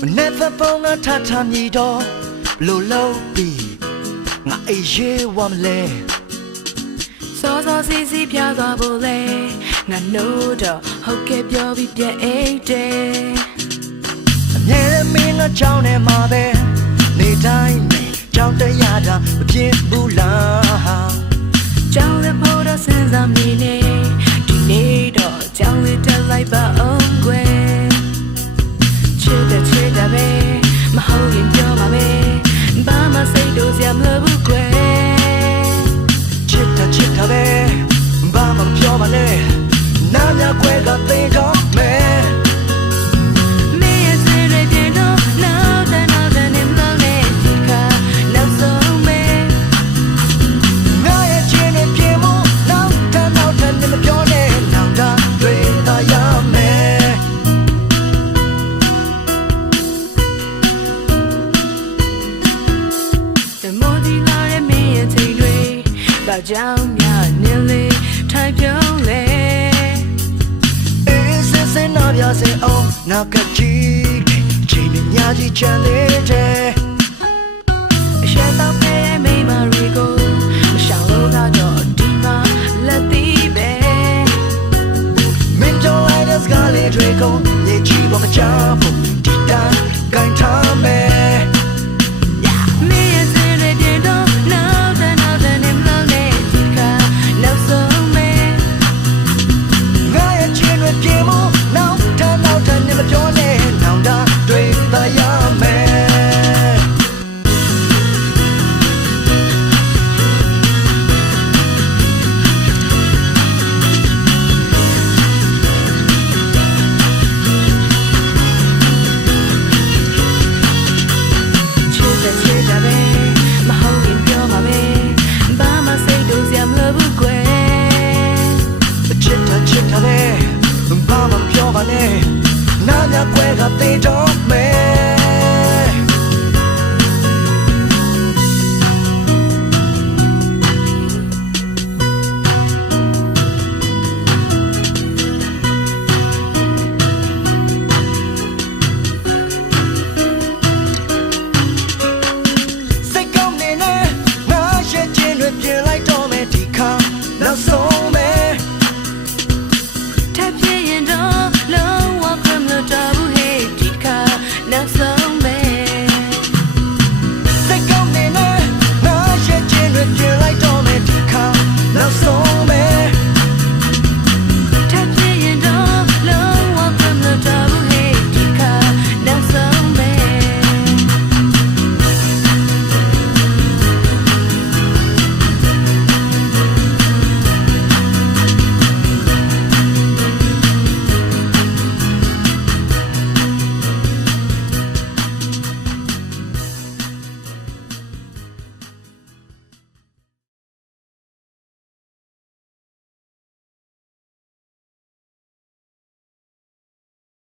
ဖုန်းကထထမြည်တော့လိုလို့ပြီးငါအေးရေဝမ်းလဲစောစောစီစီပြသွားဖို့လေငါနိုးတော့ဟုတ်ကဲ့ပြောပြီးပြအိတ်တယ်အမြဲတမ်းမင်းကကြောင်းနေမှာပဲနေတိုင်းနေကြောင်းတရားတာမဖြစ်ဘူးလားကြောင်လည်းဖို့တော့စဉ်းစားမိနေဒီနေ့တော့ကြောင်လေးတက်လိုက်ပါအောင်ကွယ်ချစ်တဲ့ တဲ့မင်းရဲ့ထိန်တွေဘာကြောင့်များနေလေထိုင်ပြောင်းလဲ Is this an obvious oh now got cheek ချိန်နဲ့ညာကြီးချမ်းလေးတဲ့အရှက်တော့ဖဲတဲ့မိမတွေကိုမရှောင်လို့တော့ဒီမှာလက်သေးပဲမင်းတို့လိုက်တဲ့စကားလေးတွေကိုညချီပေါ်မချဖို့ ကခွဲကသေးတော့မယ်ပြေလိုက်တော့မယ်ဒီခါနောက်ဆုံး